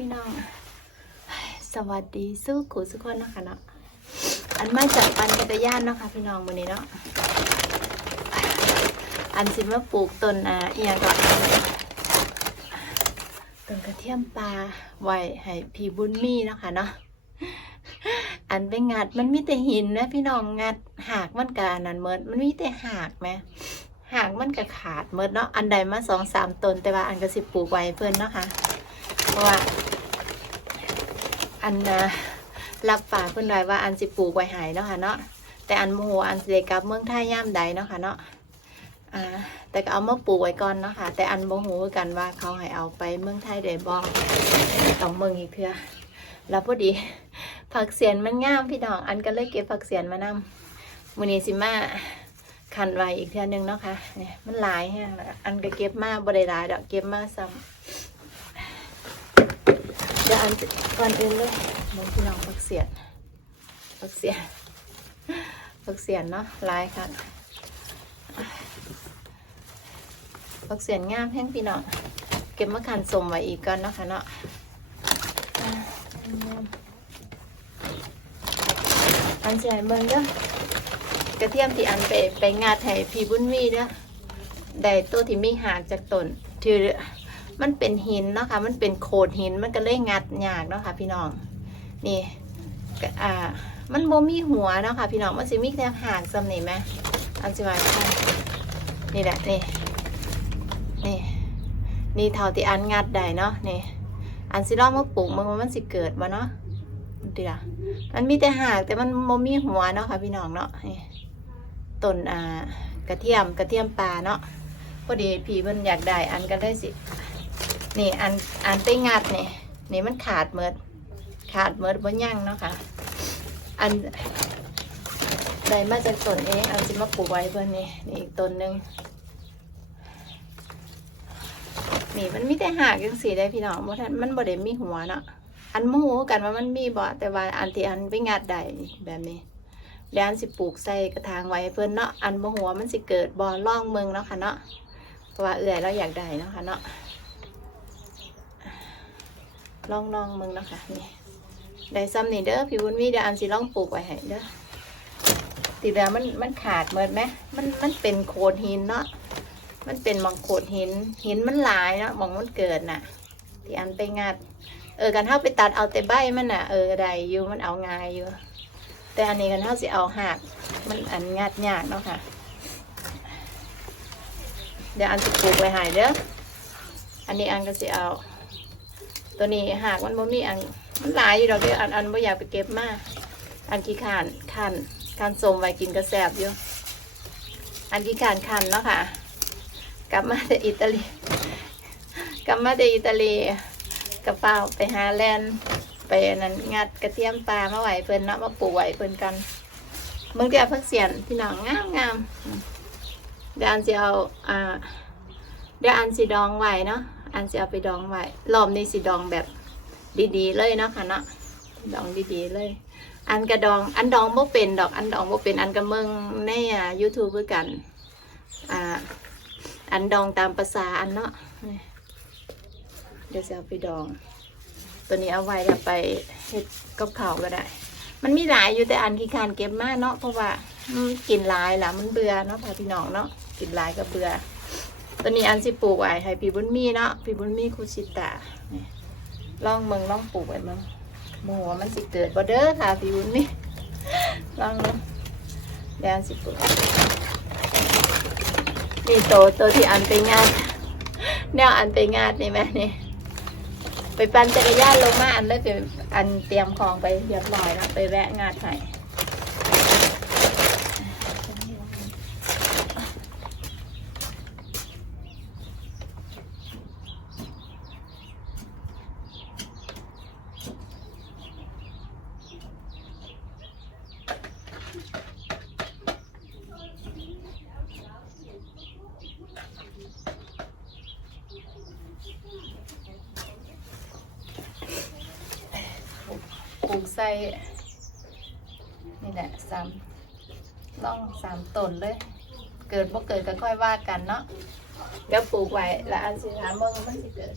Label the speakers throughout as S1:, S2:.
S1: พี่น้อง สวัสดีสู้ขู่สุกคนเนาะคะเนาะ อันมาจากปันจักรยานเนาะค่ะพี่น้องวันนี้เนาะ อันสิมาปลูกต้นอ่าเอียงก่อนต้นกระเทียมปลาไว้ให้พี่บุญมีเนาะค่ะเนาะ อันไปงัดมันมีแต่หินนะพี่น้องงัดหากมันกะอันนั้นเมิดมันมีแต่หากไหมหากมันกะขาดเมิดเนาะอันใดมาสองสามต้นแต่ว่าอันก็สิปลูกไว้เพื่อนเนาะค่ะ เพราะว่าอันนะรับฝากเพื่อนไว้ว่าอันสิปลูกไว้หายเนาะค่ะเนาะแต่อันโมโหอันสิได้กลับเมืองไทยย่ามใดเนาะค่ะเนาะอ่าแต่ก็เอามาปลูกไว้ก่อนเนาะค่ะ แต่อันโมโหกันว่าเขาให้เอาไปเมืองไทยได้บ่ต้องเมืองอีกเทื่อแล้วพอดีผักเสียนมันงามพี่น้องอันก็เลยเก็บผักเสียนมานำมื้อนี้สิมาคันไว้อีกเทื่อนึงเนาะค่ะเนี่ยมันหลายแฮงแล้วอันก็เก็บมาบ่ได้หลายดอกเก็บมาซ้ำ อันก่อนอื่นเลยมอพี่น้องผักเสียนผักเสียนผักเสียนเนาะลายค่ะผักเสียนงามแห้งพี่น้องเก็บมาคันสมไว้อีกก่อนเนาะค่ะเนาะอันใส่เบิ่งเด้อกระเทียมที่อันไปไปงาดให้พี่บุญมีเด้อได้ตัวที่มีหากจากตนที่ มันเป็นหินเนาะค่ะมันเป็นโขดหินมันก็เลยงัดยากเนาะค่ะพี่น้องนี่อ่ามันบ่มีหัวเนาะค่ะพี่น้องมันสิมีแค่หากซำนี่ไหมอันสิวาค่ะนี่แหละนี่นี่นี่เท่าที่อันงัดได้เนาะนี่อันสิลองมาปลูกมันมันสิเกิดบ่เนาะดีละมันมีแต่หากแต่มันโมมีหัวเนาะค่ะพี่น้องเนาะนี่ต้นอ่ากระเทียมกระเทียมปลาเนาะพอดีพี่มันอยากได้อันก็ได้สิ นี่อันอันไปงัดเนี่ยนี่มันขาดเมิดขาดเมิดบ่ยั่งเนาะค่ะ อันได้มาจากต้นเองอันสิมาปลูกไว้เพื่อนนี่นี่อีกต้นหนึ่งนี่มันมีแต่หากจังสีได้พี่น้องบ่ทันมันบ่ได้มีหัวเนาะอันมโหกันว่ามันมีบ่แต่ว่าอันที่อันไปงัดได้แบบนี้แล้วอันสิปลูกใส่กระถางไว้เพื่อนเนาะอันโมโหว่ามันสิเกิดบ่อล่องเมืองเนาะค่ะเนาะเพราะว่าเอื่อยเราอยากได้เนาะค่ะเนาะ ลองลองมืองเนาะค่ะนี่ได้ซ้ำนี่เด้อพี่บุญมีเดี๋ยวอันสิลองปลูกไว้ให้เด้อตีเดียวมันมันขาดเหมือนไหมมันมันเป็นโขดหินเนาะมันเป็นมองโขดหินหินมันหลายเนาะมองมันเกิดน่ะที่อันไปงัด เออกันเท่าไปตัดเอาแต่ใบมันน่ะเออได้อยู่มันเอาง่ายอยู่ แต่อันนี้กันเท่าสิเอาหักมันอันงัดยากเนาะค่ะเดี๋ยวอันสิปลูกไว้ใหายเด้ออันนี้อันก็สิเอา ตัวนี้หากมันบ่มีอันมันหลายอยู่ดอกเดียวอันอันบ่อยากไปเก็บมาอันขี้ขานคันคันสมไว้กินกระแสบอยู่อันขี้ขานคันเนาะค่ะ กลับมาจากอิตาลี กลับมาจากอิตาลีกระเป๋าไปหาแลนไปนั้นงัดกระเทียมปลามาไหวเพิ่นเนาะมาปลูกไหวเพิ่นกันเมืองเดียวพักเสียนพี่น้องงามงามเดี๋ยวอันสิเอาอ่าเดี๋ยวอันสิดองไหวเนาะ อันสิเอาไปดองไหวรอบนี้สิดองแบบดีๆ เลยเนาะค่ะเนาะดองดีๆเลย อันกระดองอันดองบ่เป็นดอกอันดองบ่เป็นอันกระเมืองในอ่า YouTube คือกันอ่าอันดองตามภาษาอันเนาะเดี๋ยวจะเอาไปดอง ตัวนี้เอาไว้แล้วไปเฮ็ดกับข้าวก็ได้ มันมีหลายอยู่แต่อันขี้คร้านเก็บมากเนาะเพราะว่ากินหลายแล้วมันเบื่อเนาะพาพี่น้องเนาะกินหลายก็เบื่อ ตัวนี้อันสิปลูกไว้ให้พี่บุญมีเนาะพี่บุญมีคุชิตะนี่ลองเมืองลองปลูกไว้เมืองหมัวามันสิเกิดบ่เด้อค่ะพี่บุญมีลองเนาะเดี๋ยวอันสิปลูกนี่โตโตที่อันไปงานแนวอันไปงานนี่ไหมนี่ไปปั่นจักรยานลงมาอันเลยไปอันเตรียมของไปเรียบร้อยแล้วไปแวะงานให ปลูกใส่นี่แหละสามล่องสามต้นเลย เกิดบ่เกิดก็ค่อยว่ากันเนาะเดี๋ยวปลูกไว้แล้วอันสิถามว่ามันสิเกิด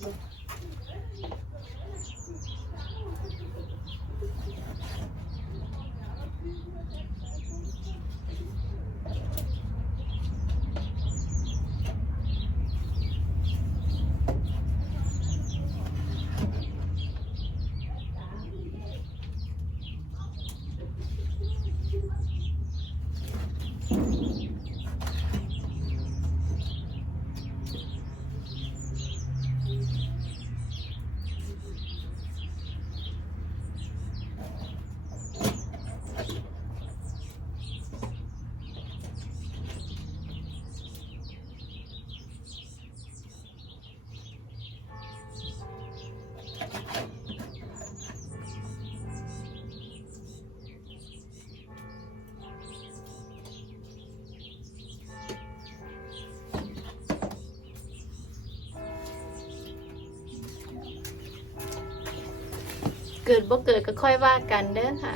S1: เกิดบ่เกิดก็ค่อยว่ากันเด้อค่ะ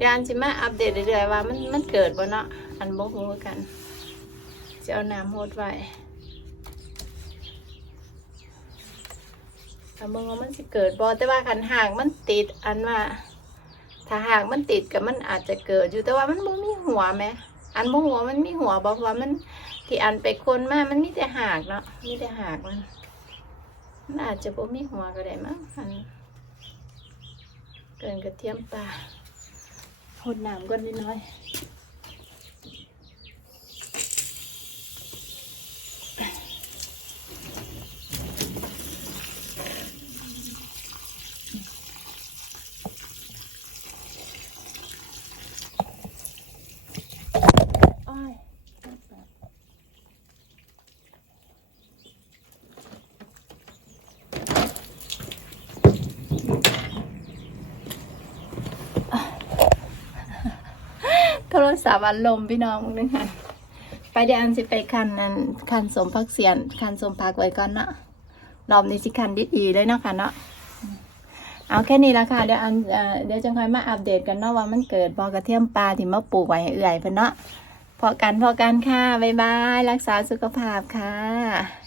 S1: ยวอันสิมาอัปเดตเรื่อยๆว่ามันมันเกิดบ่เนาะอันบ่ฮู้กันจะเอาน้ำโหดไว้ถ้าเบิ่งมันสิเกิดบ่แต่ว่าคันห่ากมันติดอันว่า ถ้าห่ากมันติดกับมันอาจจะเกิดอยู่แต่ว่ามันบ่มีหัวแหมอันบ่หัวมันมีหัวบ่เพราะว่ามันที่อันไปคนมามันมีแต่หากเนาะมีแต่หากมันมันอาจจะบ่มีหัวก็ได้มั้งอัน เกินกระเทียมปลาหดน้ำก่อนนิดน้อยอ้าย โทรศันลมพี่น้องมึงนึงค่ะไปเดี๋ยวอันสิไปคันนั่นคันสมพักเสียนคันสมพักไว้ก่อนเนาะรอบนี้สิคันดีๆเลยเนาะค่ะเนาะเอาแค่นี้ละค่ะเดี๋ยวอันเดี๋ยวจะค่อยมาอัปเดตกันเนาะว่ามันเกิดบอกระเทียมปลาที่มาปลูกไว้ให้เอื่อยเพิ่นเนาะพอกันพอกันค่ะบ๊ายบายรักษาสุขภาพค่ะ